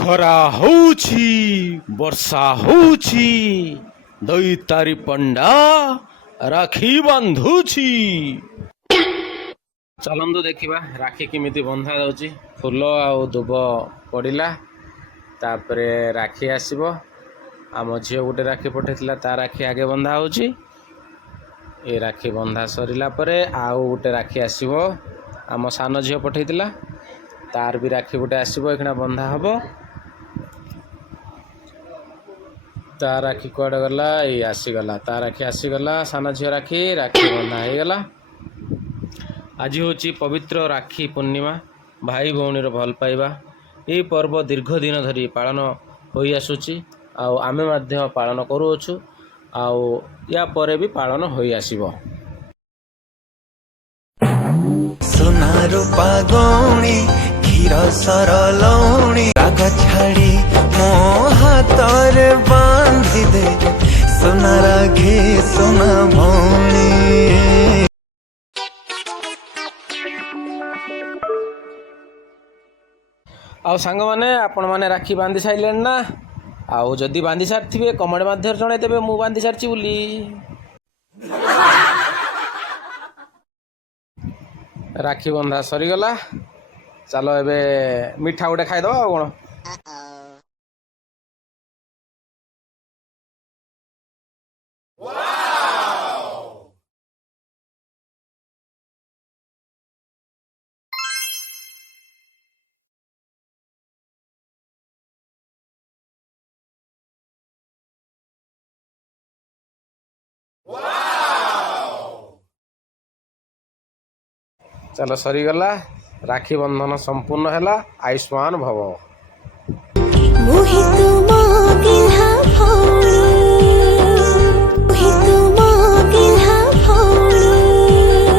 ଖରା ହଉଛି ବର୍ଷା ହଉଛି ଦଇତାରି ପଣ୍ଡା ରାକ୍ଷୀ ବାନ୍ଧୁଛି। ଚାଲନ୍ତୁ ଦେଖିବା ରାକ୍ଷୀ କେମିତି ବନ୍ଧା ଯାଉଛି। ଫୁଲ ଆଉ ଦୁବ ପଡ଼ିଲା, ତାପରେ ରାକ୍ଷୀ ଆସିବ। ଆମ ଝିଅ ଗୋଟେ ରାକ୍ଷୀ ପଠାଇଥିଲା, ତା ରାକ୍ଷୀ ଆଗେ ବନ୍ଧା ହେଉଛି। ଏ ରାକ୍ଷୀ ବନ୍ଧା ସରିଲା ପରେ ଆଉ ଗୋଟେ ରାକ୍ଷୀ ଆସିବ, ଆମ ସାନ ଝିଅ ପଠାଇଥିଲା, ତାର ବି ରାକ୍ଷୀ ଗୋଟେ ଆସିବ, ଏଇଖିଣା ବନ୍ଧା ହେବ। ତା ରାକ୍ଷୀ କୁଆଡ଼େ ଗଲା? ଏଇ ଆସିଗଲା, ତା ରାକ୍ଷୀ ଆସିଗଲା। ସାନ ଝିଅ ରାକ୍ଷୀ ବନ୍ଧା ହେଇଗଲା। ଆଜି ହେଉଛି ପବିତ୍ର ରାକ୍ଷୀ ପୂର୍ଣ୍ଣିମା, ଭାଇ ଭଉଣୀର ଭଲ ପାଇବା। ଏହି ପର୍ବ ଦୀର୍ଘ ଦିନ ଧରି ପାଳନ ହୋଇ ଆସୁଛି, ଆଉ ଆମେ ମଧ୍ୟ ପାଳନ କରୁଅଛୁ, ଆଉ ୟା ପରେ ବି ପାଳନ ହୋଇ ଆସିବ। সোনা রূপা গৌণী ক্ষীর সর লৌণী রাগ ছাড়ি মো হাতরে বাঁধি দে সোনা রাঘে সোনা ভৌণী। ଆଉ ସାଙ୍ଗମାନେ, ଆପଣମାନେ ରାକ୍ଷୀ ବାନ୍ଧି ସାରିଲେଣି ନା? ଆଉ ଯଦି ବାନ୍ଧି ସାରିଥିବେ କମେଣ୍ଟ ମାଧ୍ୟମରେ ଜଣାଇଦେବେ ମୁଁ ବାନ୍ଧି ସାରିଛି ବୋଲି। ରାକ୍ଷୀ ବନ୍ଧା ସରିଗଲା, ଚାଲ ଏବେ ମିଠା ଗୋଟେ ଖାଇଦେବା ଆଉ କ'ଣ। ଚାଲ ସରିଗଲା, ରାକ୍ଷୀ ବନ୍ଧନ ସମ୍ପୂର୍ଣ୍ଣ ହେଲା। ଆୟୁଷ୍ମାନ ଭବ।